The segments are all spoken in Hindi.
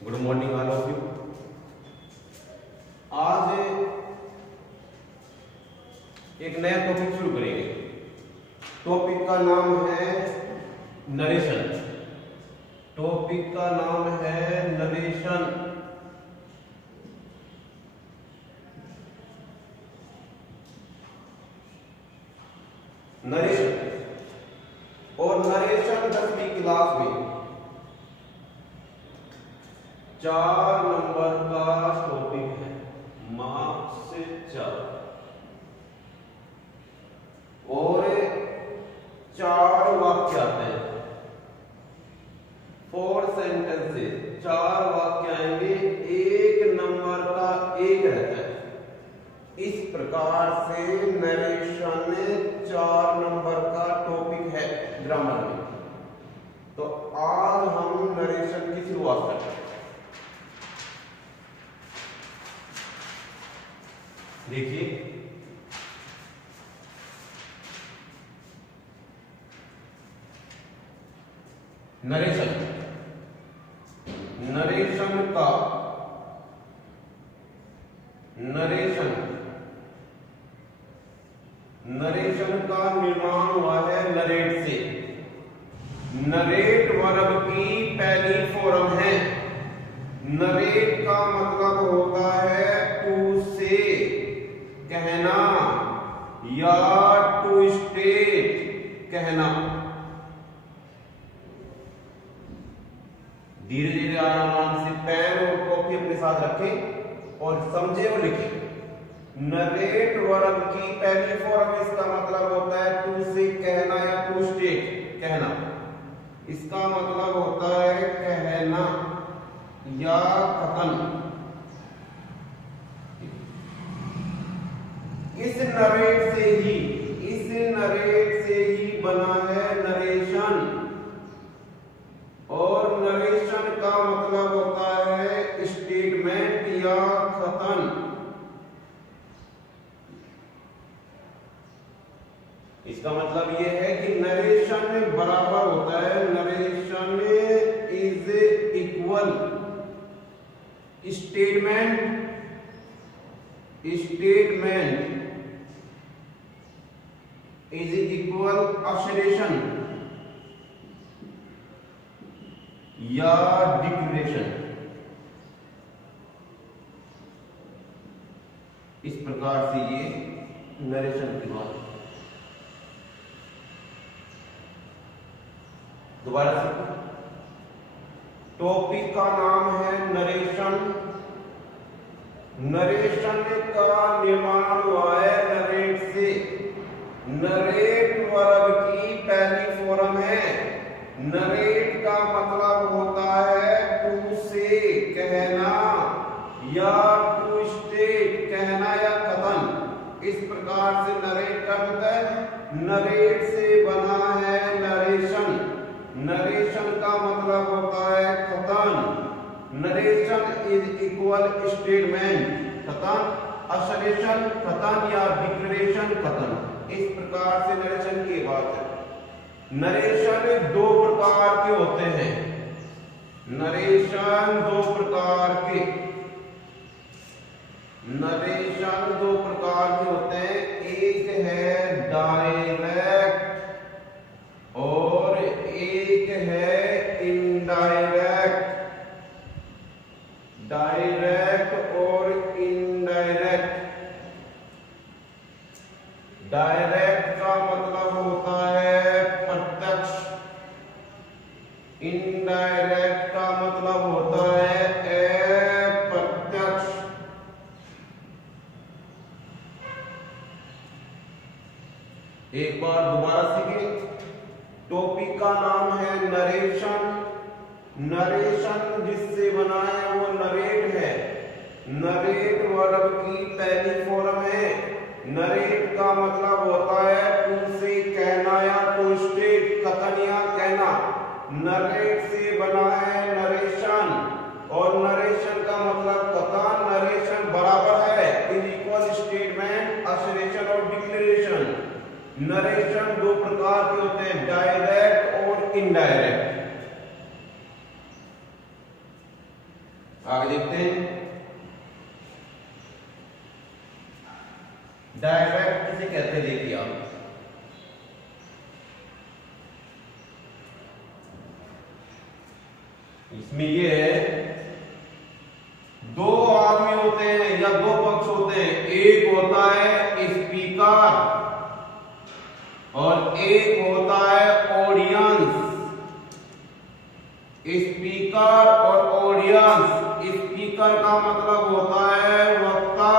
Good morning all of you. आज एक नया टॉपिक शुरू करेंगे। टॉपिक का नाम है नरेशन। टॉपिक का नाम है नरेशन। नरेशन और नरेशन 10वीं क्लास में 4 नंबर का टॉपिक है, मार्क्स से 4 और 4 वाक्य आते हैं, 4 सेंटेंसेस, 4 वाक्य आएंगे, 1 नंबर का 1 रहता है। इस प्रकार से नरेशन 4 नंबर का टॉपिक है ग्रामर में। तो आज हम नरेशन की शुरुआत करते हैं। देखिए, नरेशन नरेशन का निर्माण हुआ है नरेट से। नरेट वर्ब की पहली फॉर्म है। नरेट का मतलब होता है टू से कहना या टू स्टेट कहना। धीरे धीरे आराम से पेन और कॉपी अपने साथ रखें और समझे और लिखें। नरेट वर्ब की पहली फॉर्म, इसका मतलब होता है टू से कहना या टू स्टेट कहना। इसका मतलब होता है कहना या कथन। इस नरेट से ही बना है नरेशन। और नरेशन का मतलब होता है स्टेटमेंट या कथन। इसका मतलब यह है कि नरेशन बराबर होता है, narration is equal statement is equal assertion या डिक्लेरेशन। इस प्रकार से ये नरेशन की बात है। दोबारा से, टॉपिक का नाम है नरेशन। नरेशन का निर्माण हुआ है नरेट से। नरेट वर्ब की पहली फॉर्म है। नरेट का मतलब होता है टू से कहना या टू स्टेट कहना या कथन। इस प्रकार से नरेट का होता है। नरेट से बना है नरेशन। नरेशन का मतलब होता है कथन। नरेशन इज इक्वल स्टेटमेंट कथन, असर्शन कथन या डिक्लेरेशन कथन। इस प्रकार से नरेशन की बात है। नरेशन 2 प्रकार के होते हैं। नरेशन 2 प्रकार के होते हैं। एक है डायरेक्ट और एक है इनडायरेक्ट। डायरेक्ट और इनडायरेक्ट। डायरेक्ट का मतलब होता है प्रत्यक्ष। इनडायरेक्ट का मतलब होता है अप्रत्यक्ष। एक बार दोबारा सीखें। टॉपिक का नाम है नरेशन। नरेशन जिससे बना है वो नरेट है। नरेट वर्ब की पहली फॉर्म है। नरेट का मतलब होता है टू से कहना या टू स्टेट कथन या कहना। नरेट से बना है नरेशन और नरेशन का मतलब कथन। नरेशन बराबर है इज इक्वल स्टेटमेंट, असर्शन और डिक्लेरेशन। नरेशन 2 प्रकार के होते हैं, डायरेक्ट और इनडायरेक्ट। आगे देखते हैं, डायरेक्ट किसे कहते हैं, देखिए आप, इसमें ये है, दो आदमी होते हैं या दो पक्ष होते हैं, एक होता है स्पीकर और एक होता है ऑडियंस। स्पीकर और ऑडियंस, स्पीकर का मतलब होता है वक्ता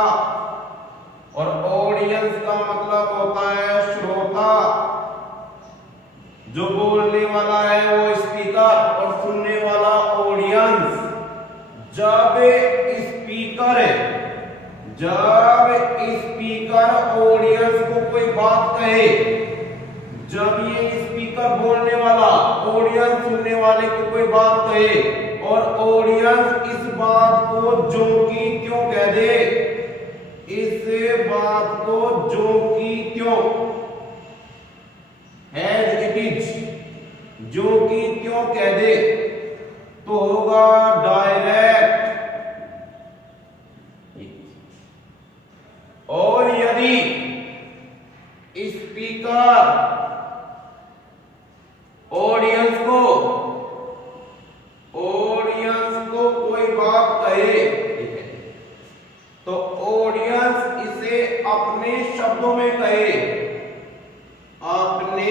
और ऑडियंस का मतलब होता है श्रोता। जो बोलने वाला है वो स्पीकर और सुनने वाला ऑडियंस। जब स्पीकर ऑडियंस को कोई बात कहे, जब ये स्पीकर बोलने वाला ऑडियंस सुनने वाले को कोई बात कहे और ऑडियंस इस बात को जो की क्यों कह दे, इस बात को जो की क्यों, एज इट इज, जो की क्यों कह दे, तो होगा डायरेक्ट। और यदि स्पीकर ऑडियंस को कोई बात कहे, तो ऑडियंस इसे अपने शब्दों में कहे, अपने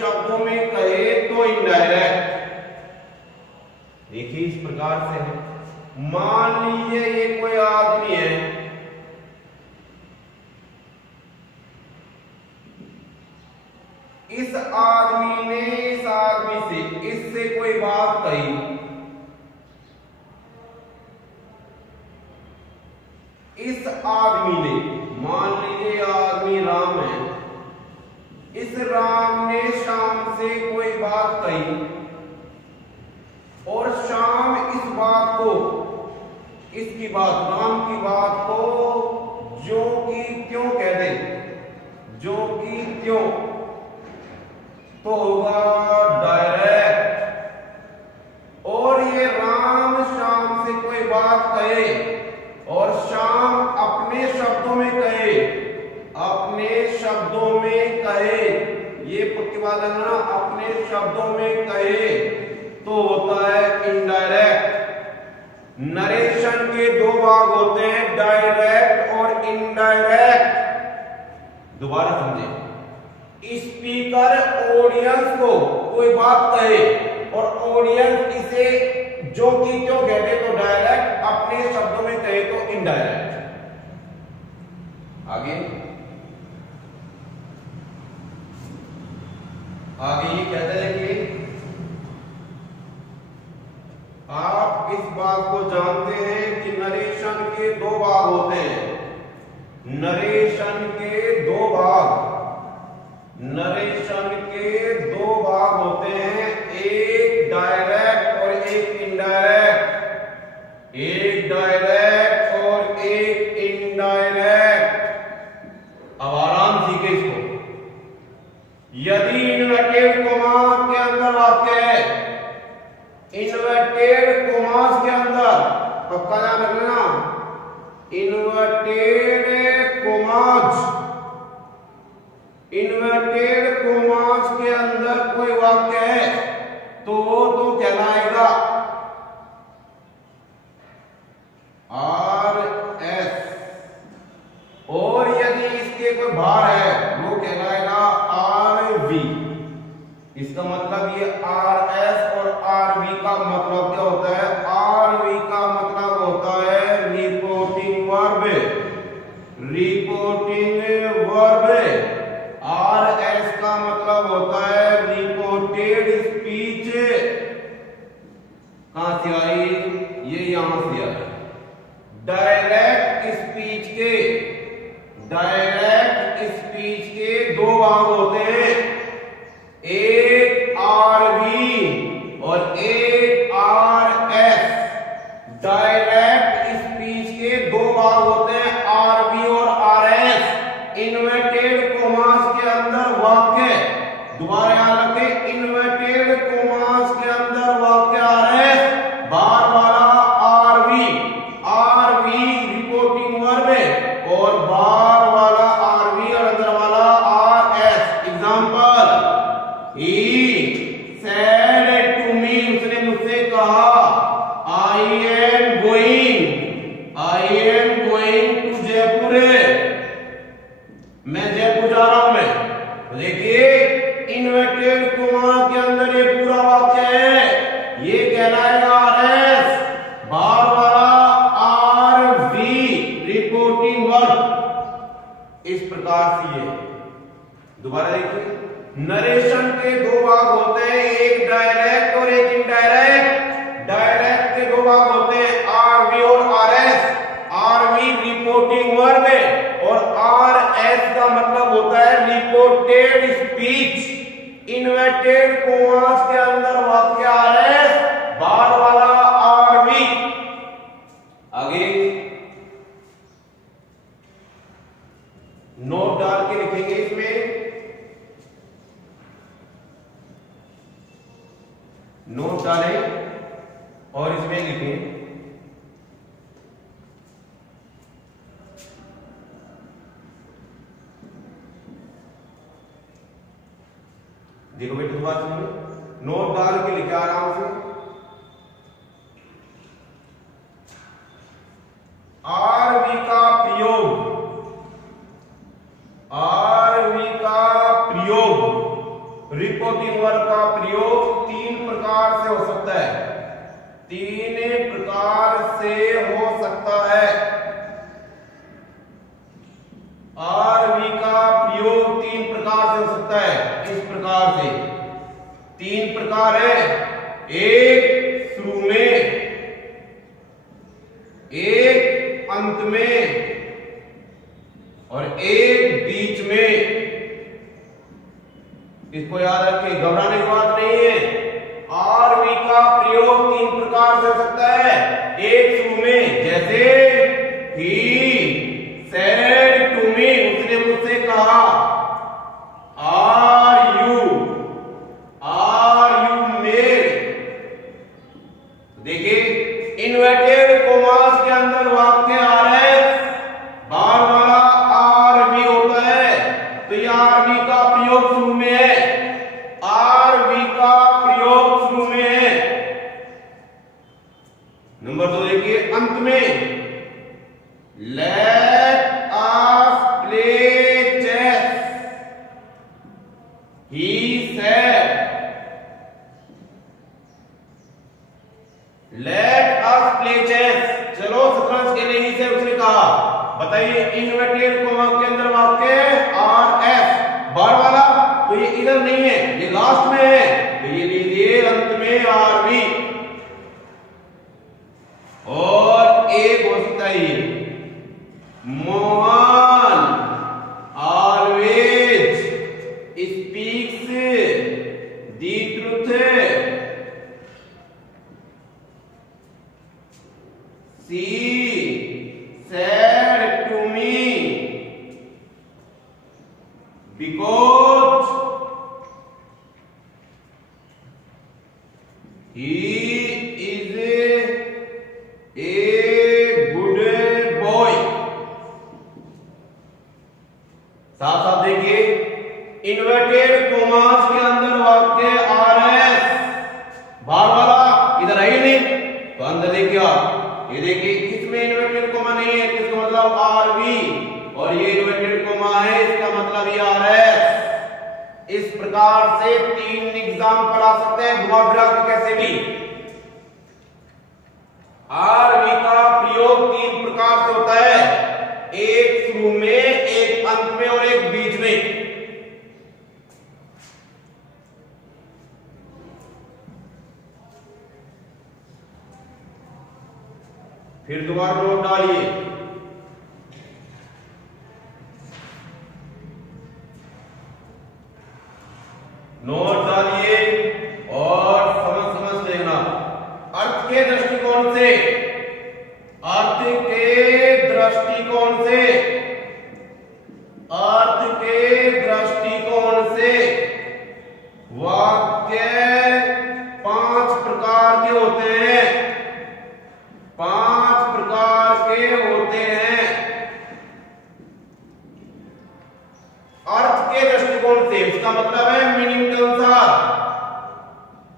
शब्दों में कहे तो इनडायरेक्ट। देखिए इस प्रकार से है। मान लीजिए ये कोई आदमी है, इस आदमी ने इस आदमी से, इससे कोई बात कही, इस आदमी ने, मान लीजिए आदमी राम है, इस राम ने श्याम से कोई बात कही और श्याम इस बात को, इसकी बात, राम की बात को जो की क्यों कह दे, जो की क्यों, तो होगा डायरेक्ट। और ये राम श्याम से कोई बात कहे और श्याम अपने शब्दों में कहे, अपने शब्दों में कहे, ये प्रतिपादन ना, अपने शब्दों में कहे तो होता है इनडायरेक्ट। नरेशन के दो भाग होते हैं, डायरेक्ट और इनडायरेक्ट। दोबारा समझे, स्पीकर ऑडियंस को कोई बात कहे और ऑडियंस इसे जो की क्यों कहते तो डायरेक्ट, अपने शब्दों में कहे तो इनडायरेक्ट। आगे ये कहते हैं कि आप इस बात को जानते हैं कि नरेशन के दो भाग होते हैं, नरेशन के दो भाग होते हैं, एक डायरेक्ट और एक इनडायरेक्ट, एक डायरेक्ट और एक इनडायरेक्ट। अब आराम सीखे इसको। यदि इन्वर्टेड कॉमा के अंदर वाक्य है, इन्वर्टेड कॉमास के अंदर, पक्का याद रखना, इन्वर्टेड कॉमास के अंदर कोई वाक्य है तो कहलाएगा आर एस, और यदि इसके कोई भार है वो कहलाएगा आर वी। इसका मतलब ये आर एस और आर वी का मतलब क्या होता है, आर वी का मतलब होता है रिपोर्टिंग वर्ब, आर एस का मतलब होता है रिपोर्टेड स्पीच। कहां से आई, ये यहां से आई। डायरेक्ट स्पीच के दो भाग होते हैं, एक आरवी और एक आर एस। डायरेक्ट स्पीच के दो भाग होते हैं, आरवी और आर एस। इन्वर्टेड कॉमास के अंदर वाक्य, बुझा रहा हूं मैं। तो देखिए इन्वर्टेड कोमा के अंदर ये पूरा वाक्य है, ये कहलाएगा आरएस, बाहर वाला आरवी रिपोर्टिंग वर्ब। इस प्रकार से ये दोबारा देखिए, नरेशन के दो भाग होते हैं, एक डायरेक्ट और एक इनडायरेक्ट। डायरेक्ट के दो भाग होते हैं, आरवी और आरएस। आरवी रिपोर्टिंग वर्ब है और आरएस का मतलब होता है रिपोर्टेड स्पीच। इन्वर्टेड कोमास के अंदर वाक्य आरएस, बाहर वाला आरवी। आगे नोट डाल के लिखेंगे इसमें, नोट डालें और इसमें लिखें देखो बेटे दोबारा सुनिए, नोट डाल के लिखा आराम से, आरवी का प्रयोग, आरवी का प्रयोग, रिपोर्टिंग वर्ब का प्रयोग तीन प्रकार से हो सकता है, तीन प्रकार से हो सकता है। आरवी का प्रयोग तीन प्रकार से हो सकता है, इस प्रकार से तीन प्रकार है, एक शुरू में, एक अंत में और एक बीच में। इसको याद रखिए, घबराने की बात नहीं है। आरवी का प्रयोग तीन प्रकार से हो सकता है, एक शुरू में, जैसे ही said to me, उसने मुझसे कहा, are you male। देखिए इन्वर्टेड कोमास के अंदर वाक्य आरएस, बाहर वाला आरवी होता है, तो ये आरवी का प्रयोग शुरू में है, आरवी का प्रयोग शुरू में है। नंबर 2 देखिए अंत में, let us play chess, he said, let us play chess, चलो शतरंज खेलें, ही से उसने कहा। बताइए इन्वर्टेड कोमा के अंदर वाक्य आर एस, बाहर वाला, तो ये इधर नहीं है, ये लास्ट में है, तो ये लीजिए अंत में आरवी। और एक हो सकता है ये, Mohan always speaks the truth, she said to me because he is a good boy. साथ साथ देखिए इन्वर्टेड कोमास के अंदर वाक्य आरएस, बाहर वाला इधर है ही नहीं, तो अंदर देखिए आप, ये देखिए इसमें इन्वर्टेड कोमा नहीं है, इसका मतलब आरवी, और ये इन्वर्टेड कोमा है, इसका मतलब ये आरएस। इस प्रकार से तीन एग्जाम्पल आ सकते हैं घुमा फिरा के कैसे भी। आरवी का प्रयोग तीन प्रकार से होता है, एक शुरू में, एक अंत में और एक बीच में। फिर दोबारा नोट डालिए, नोट डालिए और समझ देखना। अर्थ के दृष्टिकोण से, अर्थ के दृष्टिकोण से, अर्थ के दृष्टिकोण से वाक्य 5 प्रकार के होते हैं, 5 प्रकार के होते हैं। अर्थ के दृष्टिकोण से उसका मतलब है मीनिंग के अनुसार,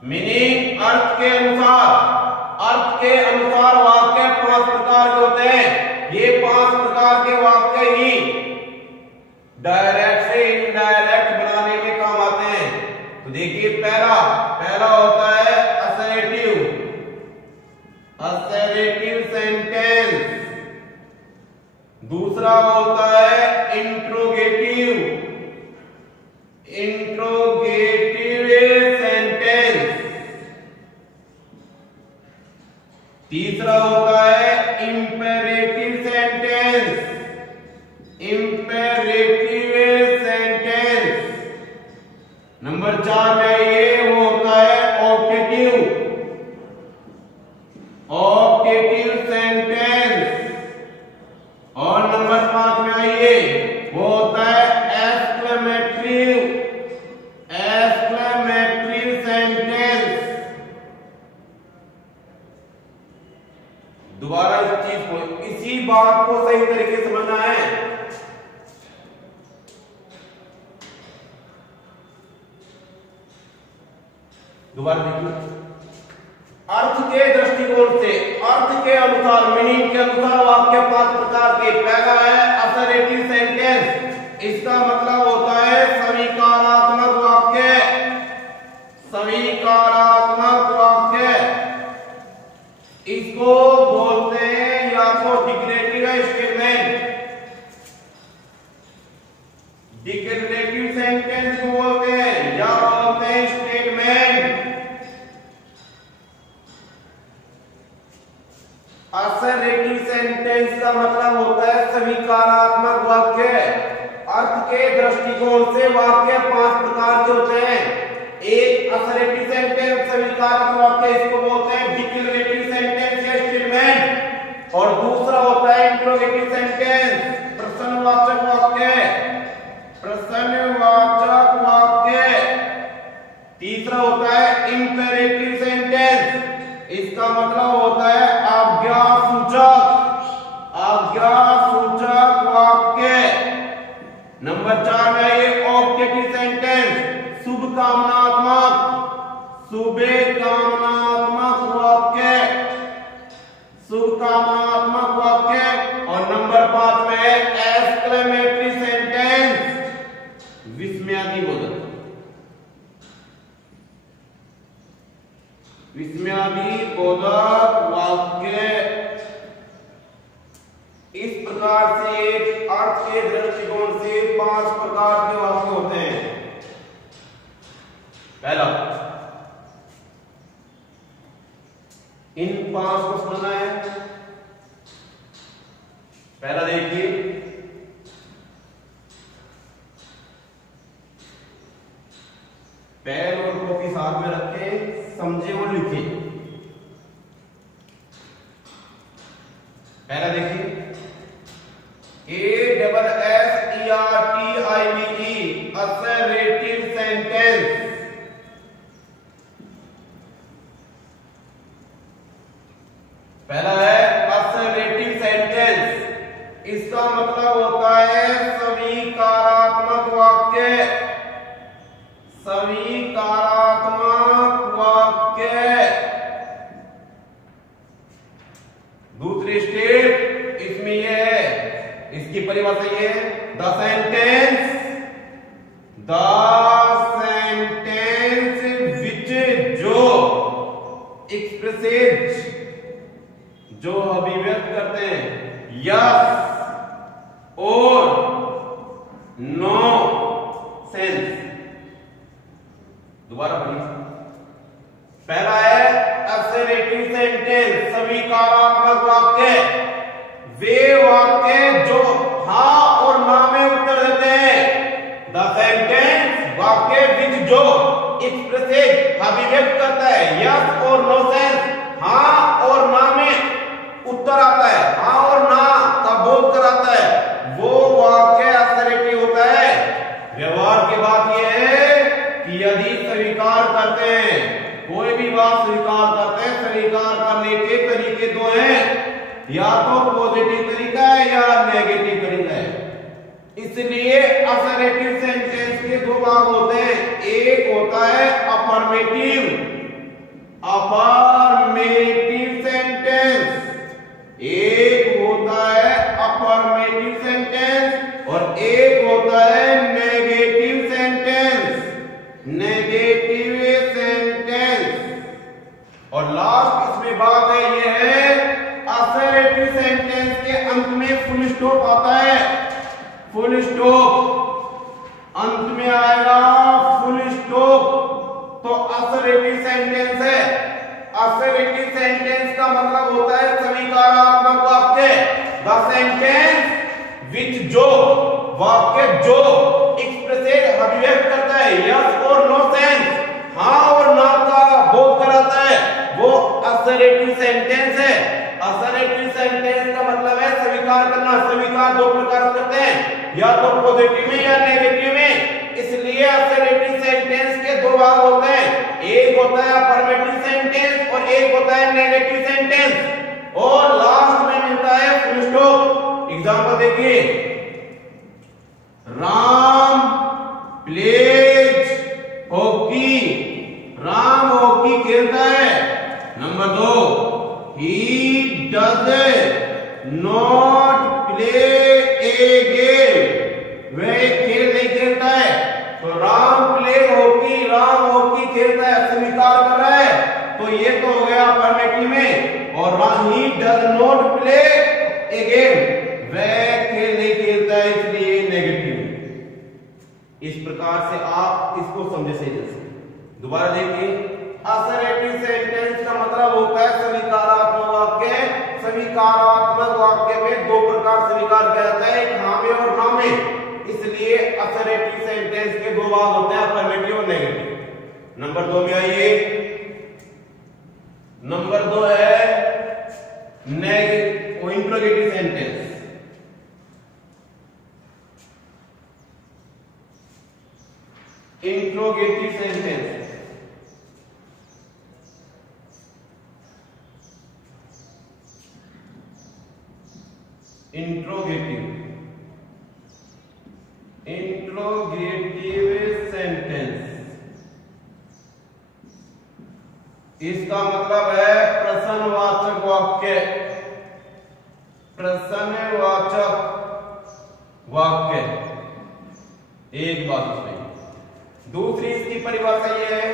मीनिंग अर्थ के अनुसार, अर्थ के अनुसार वाक्य 5 प्रकार के होते हैं। ये 5 प्रकार के वाक्य ही डायरेक्ट से, देखिए पहला होता है असर्टिव सेंटेंस, दूसरा होता है इंट्रोगेटिव सेंटेंस, तीसरा होता है इंपेरेटिव सेंटेंस। नंबर 4 में आइए, वो होता है ऑप्टेटिव सेंटेंस। और नंबर 5 में आइए, वो होता है एक्सक्लेमेटरी सेंटेंस। दोबारा इस चीज को, इसी बात को सही तरीके से समझना है। दोबारा देखिए, अर्थ के दृष्टिकोण से, अर्थ के अनुसार, मीनिंग के अनुसार वाक्य 5 प्रकार के। पहला है असर्टिव सेंटेंस, इसका मतलब होता है सविकारात्मक वाक्य। इसको बोलते हैं या तो डिक्लेरेटिव सेंटेंस को बोलते हैं, या बोलते हैं स्टेटमेंट। असर्टिव सेंटेंस का मतलब होता है सविकारात्मक वाक्य। अर्थ के दृष्टिकोण से वाक्य 5 प्रकार के होते हैं। एक असर्टिव सेंटेंस सविकारात्मक वाक्य, इसको बोलते हैं डिक्लेरेटिव सेंटेंस या स्टेटमेंट। और दूसरा होता है इंट्रोगेटिव सेंटेंस, प्रश्नवाचक वाक्य। तीसरा होता है इंपेरेटिव सेंटेंस, इसका मतलब होता है आज्ञासूचक वाक्य। नंबर 4 में आइए, ऑप्टेटिव सेंटेंस, शुभकामनात्मक वाक्य। और नंबर 5 में है एक्सक्लेमेटरी सेंटेंस, विस्मयादिबोधक वाक्य। इस प्रकार से एक अर्थ के दृष्टिकोण से 5 प्रकार के वाक्य होते हैं। पहला, इन 5 को समझना है। पहला देखिए, पेन और कॉपी साथ में रखें, समझे और लिखें। पहला देखिए, ASSERTIVE असर्टिव सेंटेंस। पहला है असर्टिव सेंटेंस, इसका मतलब होता है सविकारात्मक वाक्य। दूसरी स्टेट इसमें यह है, इसकी परिभाषा ये है, द सेंटेंस विच जो एक्सप्रेसेज, जो अभिव्यक्त करते हैं यस और नो सेंस। दोबारा पढ़िए, पहला है असर्टिव सेंटेंस, सविकारात्मक वाक्य। वे वाक्य जो हाँ और ना में उत्तर देते हैं। द सेंटेंस, वाक्य विच जो एक्सप्रेसेज, अभिव्यक्त करता है यस और नो सेंस, हाँ और ना में उत्तर आता है, हाँ और ना का बोध कराता है, वो वाक्य असर्टिव होता है। व्यवहार की बात यह है कि यदि स्वीकार करते हैं, कोई भी बात स्वीकार करते हैं, स्वीकार करने के तरीके 2 हैं, या तो पॉजिटिव तरीका है या नेगेटिव तरीका है। इसलिए असर्टिव सेंटेंस के 2 भाग होते हैं। एक होता है अफर्मेटिव सेंटेंस, एक होता है अफर्मेटिव सेंटेंस और एक होता है नेगेटिव सेंटेंस। नेगेटिव में आएगा फुल स्टॉप। तो असर्टिव सेंटेंस है। असर्टिव सेंटेंस का मतलब होता है स्वीकारात्मक वाक्य। द सेंटेंस विच जो वाक्य जो एक्सप्रेस अभिव्यक्त करता है यस और नो सेंस, हाँ और ना का बोध कराता है, वो असर्टिव सेंटेंस है। असर्टिव सेंटेंस का मतलब है स्वीकार करना। स्वीकार दो प्रकार करते हैं, या तो पॉजिटिव में या नेगेटिव में। इसलिए असर्टिव सेंटेंस के दो भाग होते हैं, एक होता है अफर्मेटिव सेंटेंस और एक होता है नेगेटिव सेंटेंस, और लास्ट में मिलता है फुल स्टॉप। एग्जांपल देखिए, Ram pledge hockey, Ram hockey खेलता है। Number 2, he does not play A game, वह खेल नहीं खेलता है। तो Ram play hockey, Ram hockey खेलता है, स्वीकार कर रहा है, तो ये तो हो गया अफर्मेटिव में। और he does not play A game, वह खेल नहीं खेलता है, इसलिए नेगेटिव। इस प्रकार से आप इसको समझे सही जैसे। दोबारा देखिए, असर्टिव सेंटेंस का मतलब होता है स्वीकारात्मक वाक्य। स्वीकारात्मक वाक्य में दो प्रकार स्वीकार किया जाता है, एक हाँ में और ना में। इसलिए असर्टिव सेंटेंस के दो भाग होते हैं, अफर्मेटिव और नेगेटिव। नंबर 2 में आइए। नंबर 2 है interrogative sentence. Interrogative sentence interrogative sentence, इसका मतलब है प्रश्नवाचक वाक्य। प्रश्नवाचक वाक्य एक बात इसमें। दूसरी इसकी परिभाषा ये है,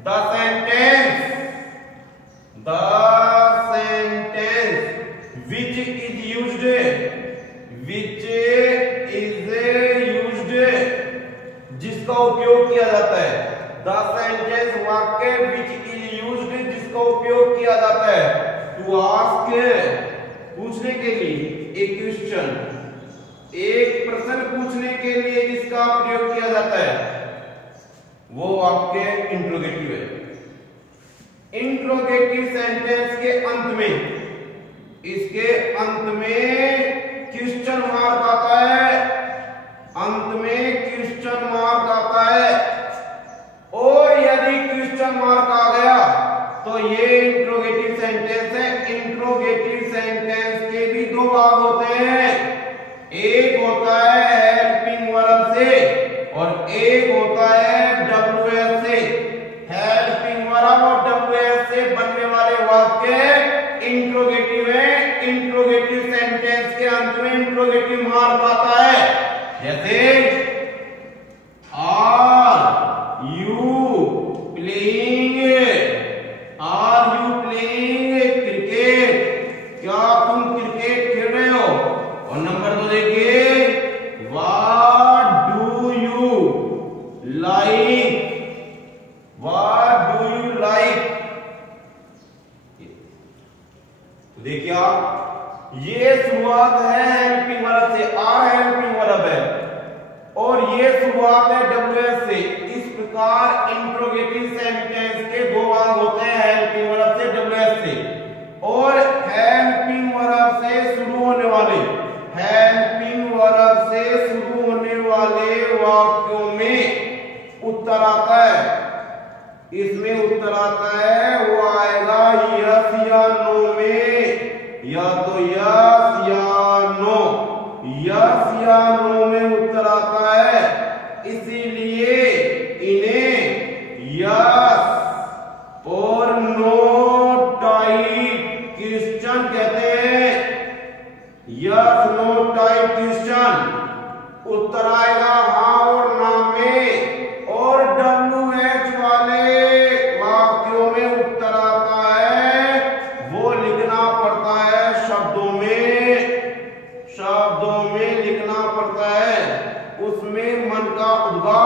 the sentence which is used, जिसका उपयोग किया जाता है। द सेंटेंस वाक्य विच इज यूज्ड, जिसका उपयोग किया जाता है टू आस्क, पूछने के लिए, एक क्वेश्चन, एक प्रश्न पूछने के लिए जिसका प्रयोग किया जाता है, वो वाक्य इंट्रोगेटिव है। इंट्रोगेटिव सेंटेंस के अंत में, इसके अंत में क्वेश्चन मार्क आता है, अंत में क्वेश्चन मार्क आता है। और यदि क्वेश्चन मार्क आ गया तो ये इंट्रोगेटिव सेंटेंस है। इंट्रोगेटिव सेंटेंस के भी दो भाग होते हैं, एक होता है हेल्पिंग वर्ब से और एक होता है WS से। हेल्पिंग वर्ब और WS से बनने वाले वाक्य इंट्रोगेटिव है। इंट्रोगेटिव सेंटेंस के अंत में इंट्रोगेटिव मार्क आता है, जैसे आर यू प्लेइंग क्रिकेट, क्या तुम क्रिकेट खेल रहे हो। और नंबर 2 देखिए, व्हाट डू यू लाइक, देखिए आप, ये शुरुआत है हेल्पिंग वर्ब से, आर हेल्पिंग वर्ब है, और ये शुरुआत है WS से। इस प्रकार इंट्रोगेटिव सेंटेंस के दो भाग होते हैं, हेल्पिंग वर्ब से, WS से। और हेल्पिंग वर्ब से शुरू होने वाले, हेल्पिंग वर्ब से शुरू होने वाले वाक्यों में उत्तर आता है। इसमें उत्तर आता है, वो आएगा यस या नो में, या तो यस या नो, यस या नो में उत्तर आता है। इसीलिए इन्हें यस और नो टाइप क्वेश्चन कहते हैं। यस नो टाइप क्वेश्चन, उत्तर आएगा हाँ और ना में। और WH वाले वाक्यों में उत्तर आता है, वो लिखना पड़ता है शब्दों में लिखना पड़ता है। उसमें मन का उद्गार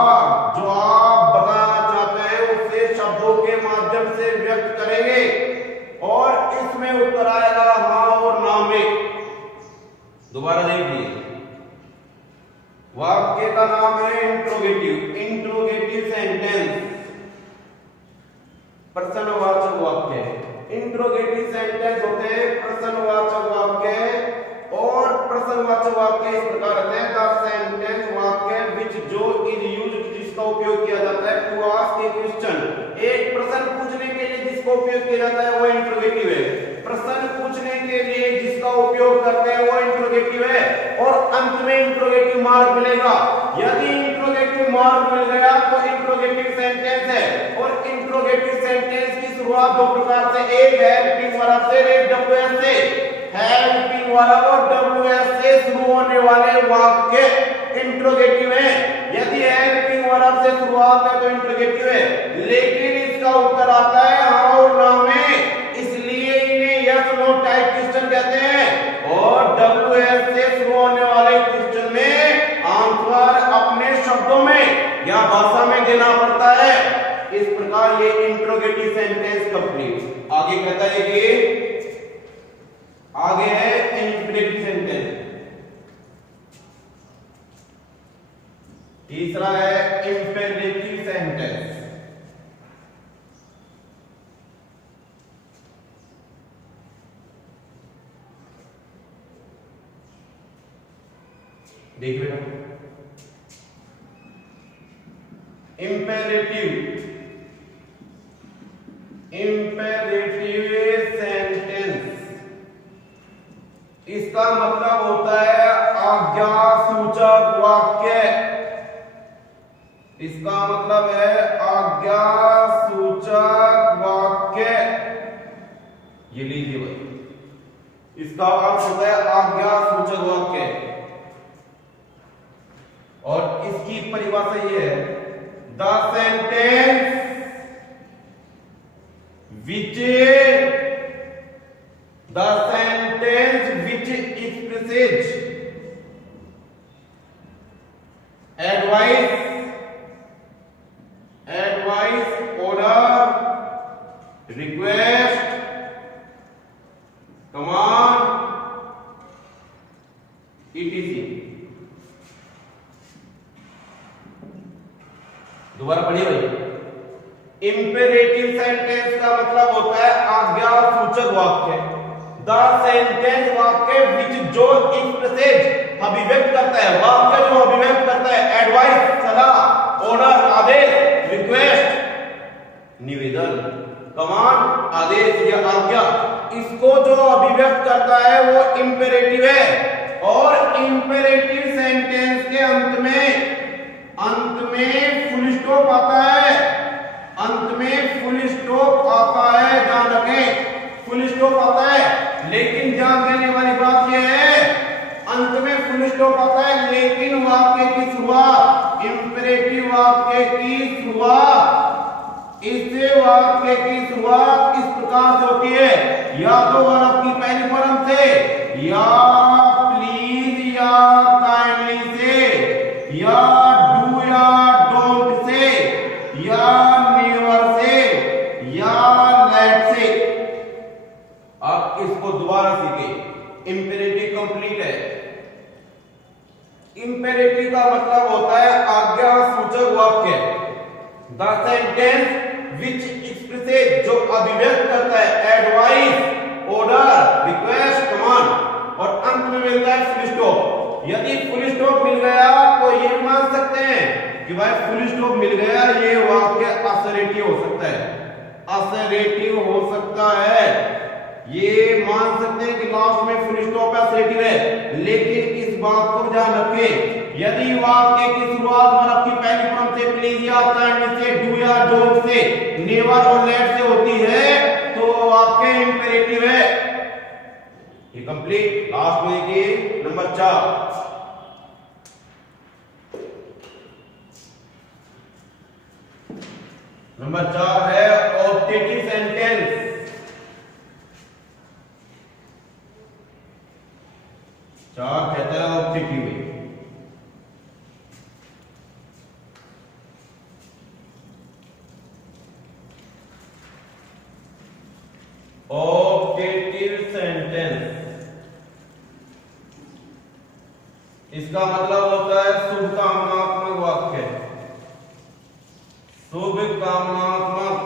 का नाम है इंट्रोगेटिव। इंट्रोगेटिव सेंटेंस, प्रश्नवाचक वाक्य। इंट्रोगेटिव सेंटेंस होते हैं प्रश्नवाचक वाक्य, और प्रश्नवाचक वाक्य इस प्रकार होते हैं द सेंटेंस वाक्य विच जो इज यूज्ड जिसका उपयोग किया जाता है टू आस्क ए क्वेश्चन, एक प्रश्न पूछने के लिए जिसका उपयोग किया जाता है वो इंट्रोगेटिव है। प्रश्न पूछने के लिए जिसका उपयोग करते हैं वो इंट्रोगेटिव है, और अंत में इंट्रोगेटिव मार्क मिलेगा। यदि इंट्रोगेटिव मार्क मिल गया तो इंट्रोगेटिव सेंटेंस है। और इंट्रोगेटिव सेंटेंस की शुरुआत दो प्रकार से, एक है हेल्पिंग वर्ब से, एक डब्ल्यूएस से। हेल्पिंग वर्ब और डब्ल्यूएस से शुरू होने वाले वाक्य इंट्रोगेटिव है। यदि हेल्पिंग वर्ब से शुरुआत है तो इंट्रोगेटिव है, लेकिन इसका उत्तर आता है हाँ और ना में, इसलिए इन्हें यस नो टाइप क्वेश्चन कहते हैं। और डब्ल्यूएस से शुरू होने वाले क्वेश्चन में आंसर अपने शब्दों में या भाषा में देना पड़ता है। इस प्रकार ये इंट्रोगेटिव सेंटेंस कंप्लीट। आगे कहता है कि आगे है इंफिनिटिव सेंटेंस। तीसरा है इंपेरेटिव सेंटेंस। देखिए बेटा, इंपेरेटिव सेंटेंस, इसका मतलब होता है आज्ञा सूचक वाक्य। इसका मतलब है आज्ञा सूचक वाक्य। ये लीजिए भाई, इसका अर्थ होता है आज्ञा सूचक वाक्य, और इसकी परिभाषा ये है the sentence which expresses advice, order, request, command, etc. दोबारा पढ़िए भाई। इंपेरेटिव सेंटेंस का मतलब होता है आज्ञा सूचक वाक्य। द सेंटेंस वाक्य विच जो एक्सप्रेसेस अभिव्यक्त करता है, वाक्य जो अभिव्यक्त करता है एडवाइस सलाह, ऑर्डर आदेश, रिक्वेस्ट निवेदन, कमांड आदेश या आज्ञा, इसको जो अभिव्यक्त करता है वो इंपेरेटिव है। और इंपेरेटिव सेंटेंस के अंत में फुल स्टॉप आता है। अंत में फुल स्टॉप आता है, ध्यान रखें फुल स्टॉप आता है। लेकिन ध्यान देने वाली बात यह है अंत में फुल स्टॉप आता है, लेकिन वाक्य की शुरुआत, इंपेरेटिव वाक्य की शुरुआत, इससे वाक्य की शुरुआत इस प्रकार से होती है, या तो वर्ब की पहली फॉर्म से, या प्लीज या काइंडली से, या डू या डोंट से, या नेवर से, या लेट से। आप इसको दोबारा सीखें। इंपेरेटिव कंप्लीट है। इंपेरेटिव का मतलब होता है आज्ञा सूचक वाक्य। द सेंटेंस विच एक्सप्रेसेस जो अभिव्यक्त करता है एडवाइस, ऑर्डर, रिक्वेस्ट, कमांड, और अंत में मिलता है फुल स्टॉप। यदि फुल स्टॉप मिल गया तो ये मान सकते हैं कि भाई फुल स्टॉप मिल गया, ये वाक्य असरेटिव हो सकता है, असरेटिव हो सकता है। ये मान सकते हैं कि लास्ट में फुल स्टॉप असरेटिव है। लेकिन इस बात को ध्यान रखें, यदि वाक्य की शुरुआत वर्ब की पहली फॉर्म से, प्लीज या काइंडली से, डू या डोंट से, नेवर और लेट से होती है तो वाक्य इंपेरेटिव है। ये कंप्लीट। लास्ट में देखिए नंबर 4। नंबर 4 है ऑब्जेक्टिव सेंटेंस। चार कहता है ऑब्जेक्टिव में। ऑब्जेक्टिव सेंटेंस, इसका मतलब होता है शुभकामना शुभकामनात्मक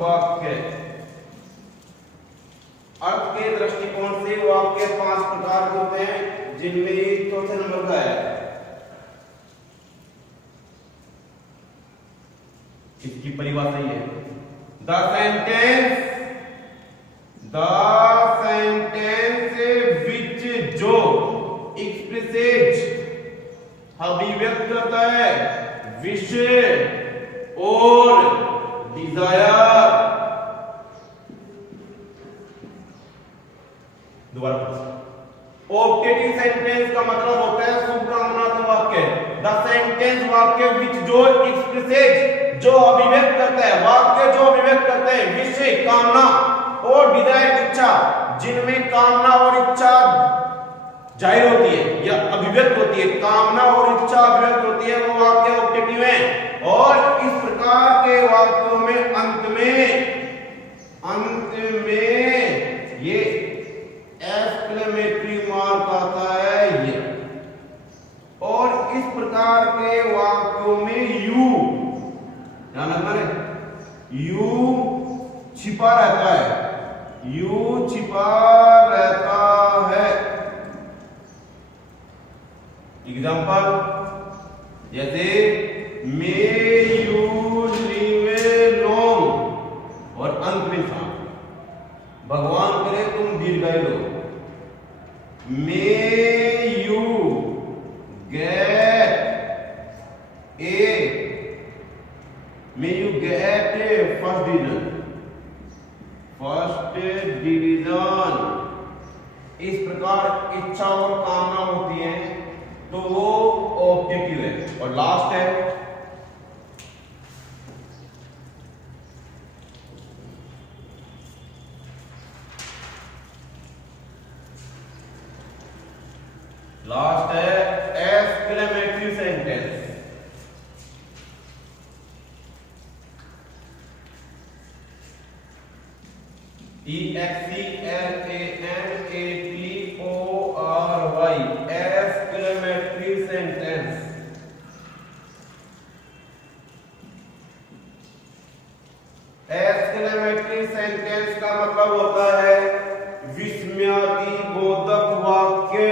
वाक्य। अर्थ के दृष्टिकोण से वाक्य 5 प्रकार के होते हैं, जिनमें चौथे नंबर का है। इसकी परिभाषा ये है, द सेंटेंस विच जो एक्सप्रेसेज अभिव्यक्त करता है विषय और डिजायर। दोबारा, ऑब्जेक्टिव सेंटेंस का मतलब होता है शुभकामनात्मक वाक्य। द सेंटेंस वाक्य विच जो एक्सप्रेसेज जो अभिव्यक्त करता है, वाक्य जो अभिव्यक्त करते हैं विषय कामना और डिजायर इच्छा, जिनमें कामना और इच्छा जाहिर होती है या अभिव्यक्त होती है, कामना और इच्छा अभिव्यक्त होती है, वो वाक्य ऑब्जेक्टिव है। और इस प्रकार के वाक्यों में अंत में ये एक्सक्लेमेटरी मार्क आता है ये। और इस प्रकार के वाक्यों में यू, ध्यान रखना है, यू छिपा रहता है, यू छिपा रहता है। एग्जाम्पल जैसे मे यू लिव लॉन्ग और अंत में था, भगवान करे तुम दीर्घायु लो। May you get first division. इस प्रकार इच्छा और कामना होती है तो वो ऑब्जेक्टिव है। और लास्ट है exclamatory sentence. EXCLAMATORY exclamatory sentence. Exclamatory sentence का मतलब होता है विस्मयादि बोधक वाक्य।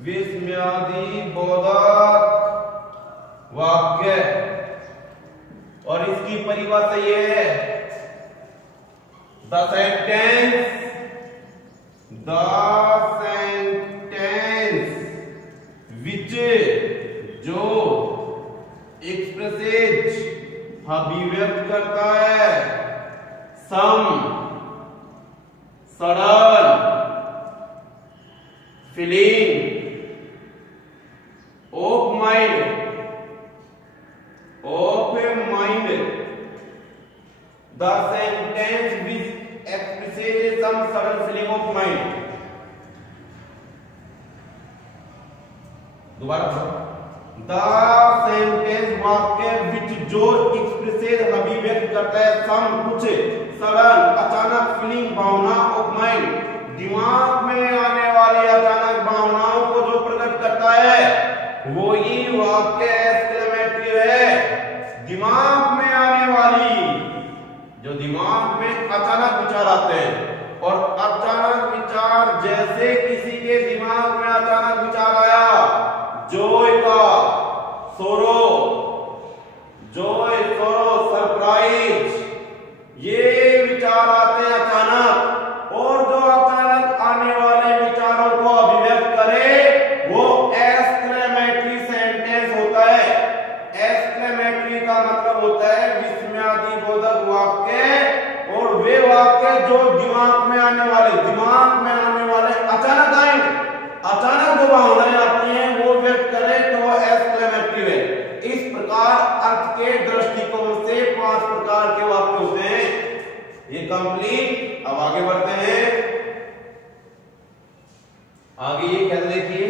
विस्मयादि बोधक वाक्य। और इसकी परिभाषा ये है, द सेंटेंस विच जो एक्सप्रेसेज अभिव्यक्त करता है some sudden feeling of mind the sentence which expresses some sudden feeling of mind। दोबारा the sentence वाक्य which जो expresses अभिव्यक्त करता है some कुछ सडन अचानक feeling भावना of mind, दिमाग में आने वाली अचानक भावनाओं को जो प्रकट करता है वो ही वाक्य एक्सक्लेमेटरी है। दिमाग में आने वाली, जो दिमाग में अचानक विचार आते हैं, और अचानक विचार जैसे किसी के दिमाग में अचानक विचार आया जॉय का, सोरो, सरप्राइज, ये विचार आते हैं अचानक। और जो अचानक आने वाले विचारों को अभिव्यक्त करे वो एक्सक्लेमेटरी सेंटेंस होता है। एक्सक्लेमेटरी का मतलब होता है विस्मयादि बोधक वाक्य। और वे वाक्य जो दिमाग में आने वाले अचानक जो भावनाएं आती हैं वो व्यक्त करे तो एक्सक्लेमेटरी है। इस प्रकार अर्थ के दृष्टिकोण से 5 प्रकार के वाक्य होते हैं। ये कंप्लीट। अब आगे बढ़ते हैं। आगे ये क्या देखिए,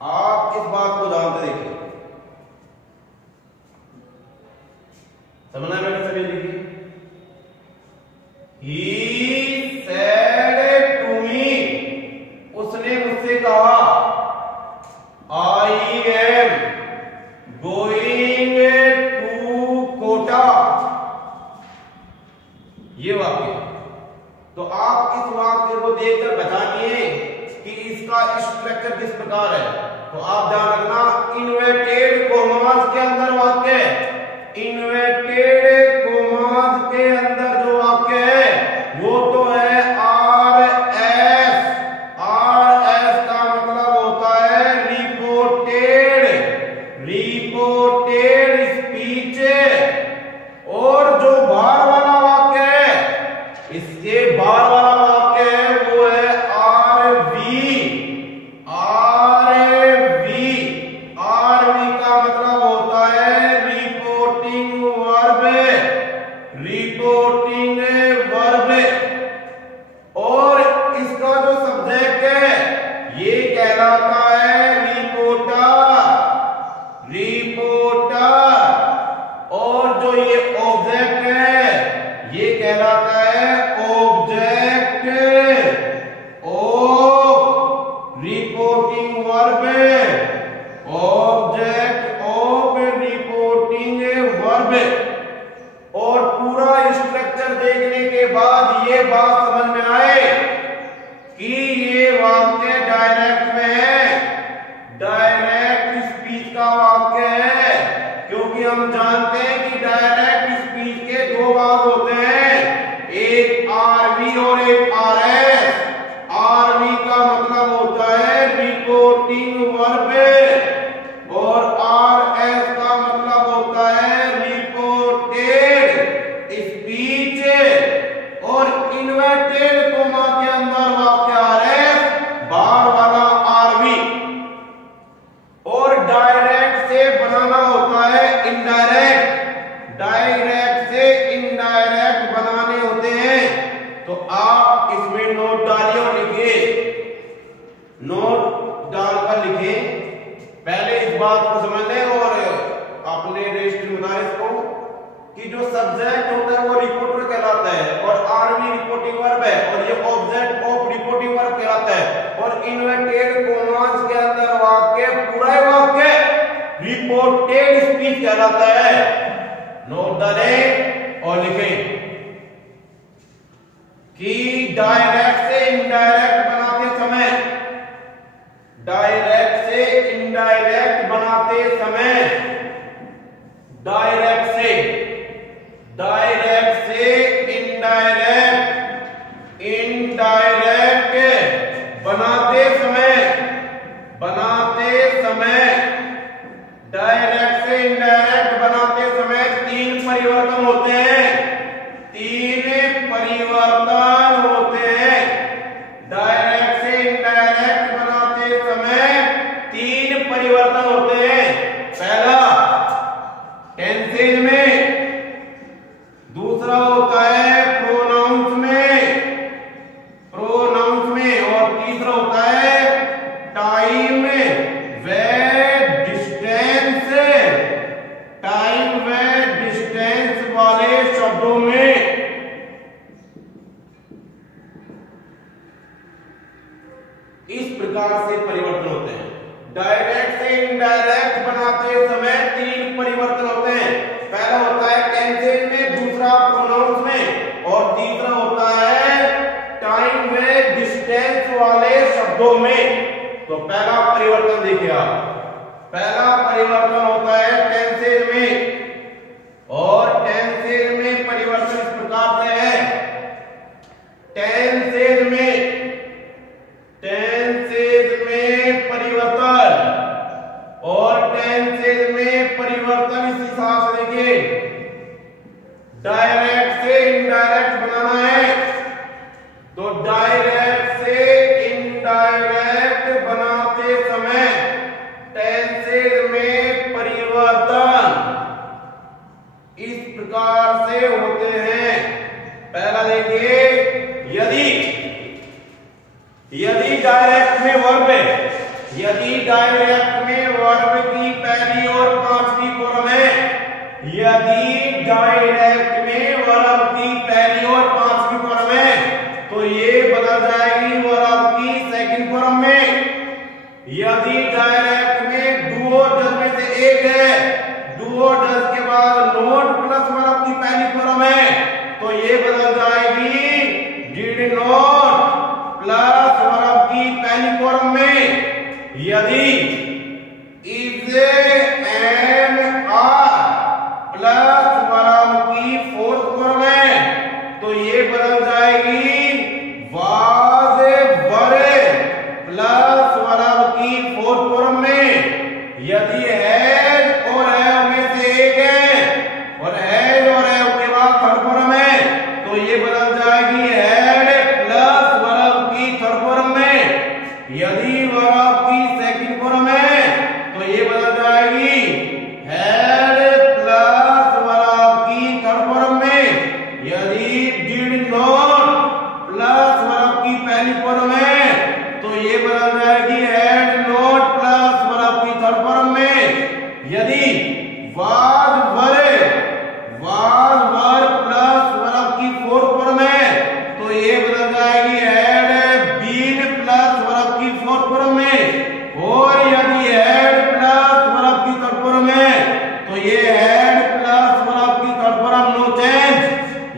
आप इस बात को जानते देखिए, समझना है मैंने सभी। देखिए ये वाक्य। तो आप इस वाक्य को देखकर बताइए कि इसका स्ट्रक्चर किस प्रकार है। तो आप ध्यान रखना, इन्वर्टेड कोमास के अंदर वाक्य है, इन्वर्टेड कोमास के अंदर जो वाक्य है वो तो है आर एस। आर एस का मतलब होता है रिपोर्टेड, रिपोर्टेड स्पीच। और जो बाहर वाला वाक्य है, इसके बाहर वाला वाक्य है वो है are we. Are we, are we का मतलब होता है रिपोर्टिंग वर्ब, रिपोर्टिंग वर्ब। और इसका जो सब्जेक्ट है ये कहलाता है रिपोर्टर, रिपोर्टर। और जो ये ऑब्जेक्ट है ये कहलाता है object, of reporting verb, object of reporting verb. और पूरा स्ट्रक्चर देखने के बाद ये बात समझ में आए कि ये वाक्य डायरेक्ट में है, डायरेक्ट स्पीच का वाक्य है। क्योंकि हम जानते हैं कि डायरेक्ट स्पीच के दो भाग होते हैं, एक आरवी और एक आरएस। आरवी का मतलब होता है रिपोर्टिंग वर्ब और आरएस का मतलब होता है रिपोर्टेड स्पीच। और इन्वर्टेड कोमा के अंदर वाक्य आरएस, बाहर वाला आरवी। और डायरेक्ट से बनाना होता है इनडायरेक्ट, डायरेक्ट से इनडायरेक्ट बनाने होते हैं। तो आप इसमें नोट डालिए और लिखिए, नोट डालकर लिखिए। पहले इस बात को समझ लें और अपने रजिस्टर बना इसको कि जो सब्जेक्ट होता है वो रिपोर्टर कहलाता है और आरवी रिपोर्टिंग वर्ब है और ये ऑब्जेक्ट ऑफ रिपोर्टिंग वर्ब कहलाता है। और इन्वर्टेड कोमास के अंदर वाक्य, पूरा वाक्य रिपोर्टेड स्पीच कहलाता है। नोट डालें और लिखें कि डायरेक्ट से इनडायरेक्ट बनाते समय, डायरेक्ट से इनडायरेक्ट बनाते समय, डायरेक्ट से इनडायरेक्ट, इनडायरेक्ट बनाते समय, डायरेक्ट से इनडायरेक्ट बनाते समय तीन परिवर्तन होते हैं, तीन परिवर्तन होते हैं। डायरेक्ट से इनडायरेक्ट बनाते समय तीन परिवर्तन होते हैं। पहला टेंसेज में, दूसरा होता है प्रोनाउंस में, प्रोनाउंस में, और तीसरा होता है टाइम व डिस्टेंस, टाइम व डिस्टेंस वाले शब्दों में। इस प्रकार से परिवर्तन होते हैं। डायरेक्ट से इनडायरेक्ट बनाते समय तीन परिवर्तन होते हैं। पहला होता है टेंसेज में, दूसरा प्रोनाउंस में, और तीसरा होता है टाइम व डिस्टेंस वाले शब्दों में। तो पहला परिवर्तन देखिए आप, पहला परिवर्तन होता है टेंसेज में, और टेंसेज में परिवर्तन इस प्रकार से है। टेंसेज में परिवर्तन, और टेंसेज में परिवर्तन इस हिसाब से देखिए, डायरेक्ट से इनडायरेक्ट बनाना है तो डायरेक्ट से इनडायरेक्ट बनाते समय टेंसेज में परिवर्तन इस प्रकार से होते हैं। पहला देखिए, यदि डायरेक्ट में वर्ब है, यदि डायरेक्ट में वर्ब की पहली और पांचवी फॉर्म है, यदि डायरेक्ट में वर्ब की पहली और पांचवी फॉर्म है तो ये बदल जाएगी वर्ब की सेकंड फॉर्म में। यदि डायरेक्ट में डू और डज में से एक है, डू और डज के बाद नोट प्लस वर्ब की पहली फॉर्म है तो ये बदल जाएगी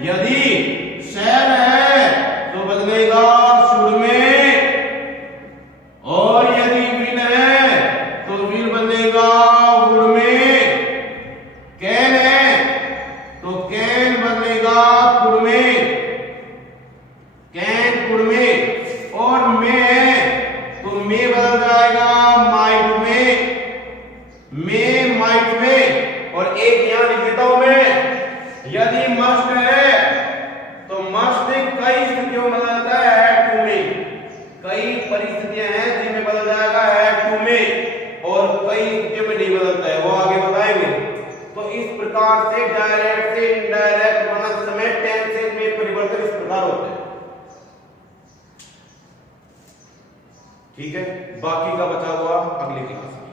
यदि शैल है तो बदलेगा शुड में, और यदि विल है तो विल बदलेगा वुड में, कैन है तो कैन बदलेगा कुड में, कैन कुड में, और मे है तो मे बदल जाएगा माइट में, मे माइट में। और एक यहां लिख देता हूं मैं, यदि मस्ट है तो मस्ट कई स्थितियों में बदल जाता है टू में, कई परिस्थितियां हैं जिनमें बदल जाएगा है टू में, और कई स्थितियों में नहीं बदलता है, वो आगे बताएंगे। तो इस प्रकार से डायरेक्ट से इनडायरेक्ट बनने समय टेंसेस में परिवर्तन इस प्रकार होते हैं। ठीक है, बाकी का बचा हुआ अगली क्लास में।